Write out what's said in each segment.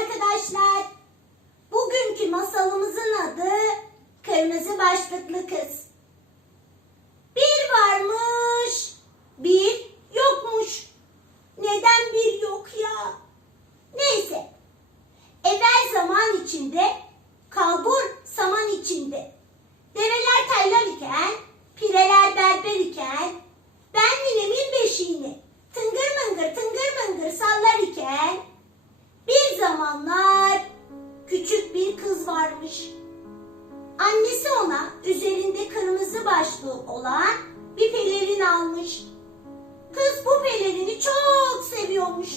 arkadaşlar. Bugünkü masalımızın adı Kırmızı Başlıklı Kız. Bir varmış, zamanlar küçük bir kız varmış. Annesi ona üzerinde kırmızı başlığı olan bir pelerin almış. Kız bu pelerini çok seviyormuş.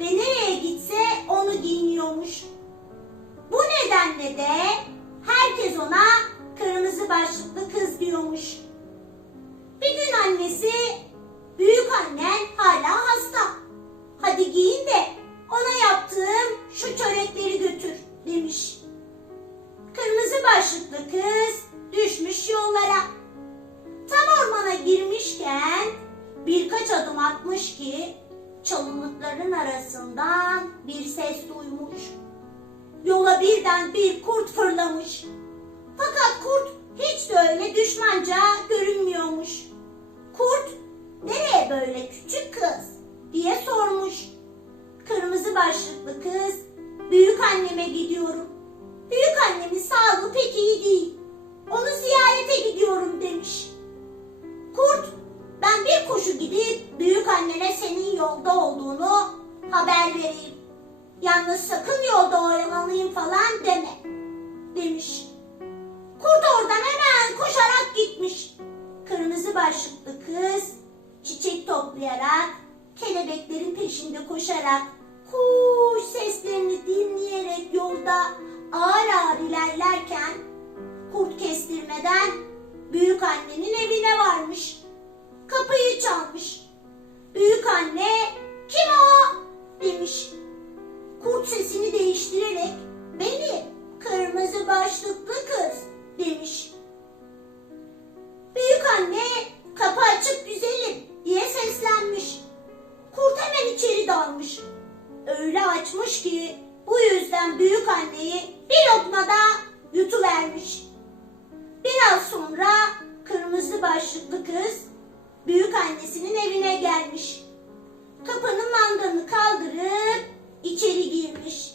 Ve nereye gitse onu giyiniyormuş. Bu nedenle de herkes ona kırmızı başlıklı kız diyormuş. Başlıklı kız düşmüş yollara. Tam ormana girmişken birkaç adım atmış ki çalılıkların arasından bir ses duymuş. Yola birden bir kurt fırlamış. Fakat kurt hiç de öyle düşmanca görünmüyormuş. Kurt nereye böyle küçük kız diye sormuş. Kırmızı başlıklı kız büyük anneme gidiyorum. Büyük annemin sağlığı pek iyi değil. Onu ziyarete gidiyorum demiş. Kurt ben bir koşu gidip büyük annene senin yolda olduğunu haber vereyim. Yalnız sakın yolda oyalanayım falan deme demiş. Kurt oradan hemen koşarak gitmiş. Kırmızı başlıklı kız çiçek toplayarak, kelebeklerin peşinde koşarak, kuş seslerini dinleyerek yolda ağır ağır ilerlerken kurt kestirmeden büyük annenin evine varmış. Kapıyı çalmış. Büyük anne kim o demiş. Kurt sesini değiştirerek benim kırmızı başlıklı kız demiş. Büyük anne kapı açık güzelim diye seslenmiş. Kurt hemen içeri dalmış. Öyle açmış ki bu yüzden büyük anneyi bir lokmada yutuvermiş. Biraz sonra kırmızı başlıklı kız büyük annesinin evine gelmiş. Kapının mandalını kaldırıp içeri girmiş.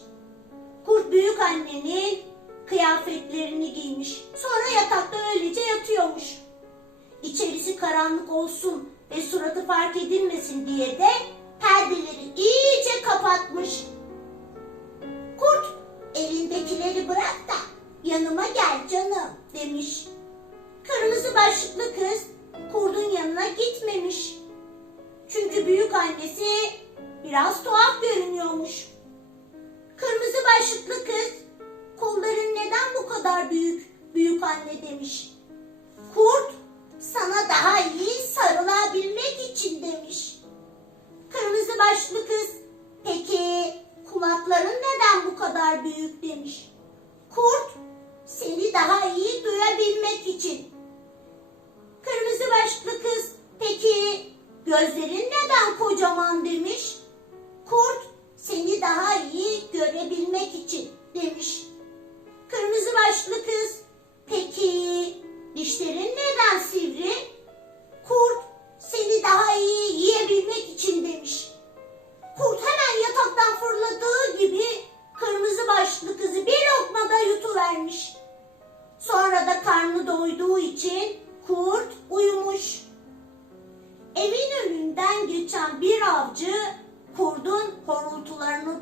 Kurt büyük annenin kıyafetlerini giymiş. Sonra yatakta öylece yatıyormuş. İçerisi karanlık olsun ve suratı fark edilmesin diye de perdeleri iyice kapatmış. Elindekileri bırak da yanıma gel canım demiş. Kırmızı başlıklı kız kurdun yanına gitmemiş. Çünkü büyük annesi biraz tuhaf görünüyormuş. Kırmızı başlıklı kız kolların neden bu kadar büyük büyük anne demiş. Kurt sana daha iyi gente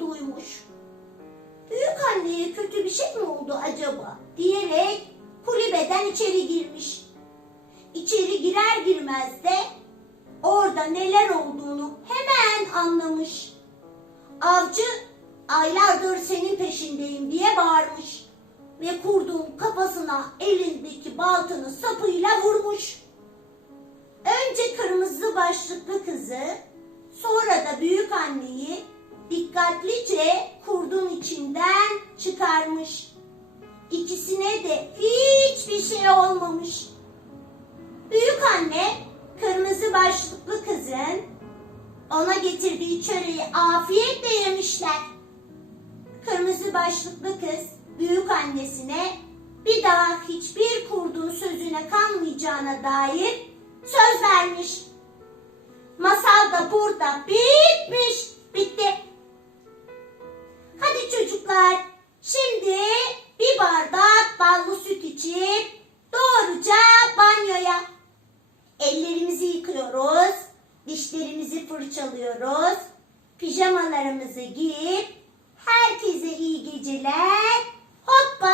duymuş. Büyük anneye kötü bir şey mi oldu acaba diyerek kulübeden içeri girmiş. İçeri girer girmez de orada neler olduğunu hemen anlamış. Avcı aylardır senin peşindeyim diye bağırmış ve kurdun kafasına elindeki baltanın sapıyla vurmuş. Önce kırmızı başlıklı kızı, sonra da büyük anneyi dikkatlice kurdun içinden çıkarmış. İkisine de hiçbir şey olmamış. Büyük anne kırmızı başlıklı kızın ona getirdiği çöreği afiyetle yemişler. kırmızı başlıklı kız büyük annesine bir daha hiçbir kurdun sözüne kanmayacağına dair söz vermiş. Masal da burada bitmiş. dişlerimizi fırçalıyoruz. Pijamalarımızı giyip herkese iyi geceler. Hoppa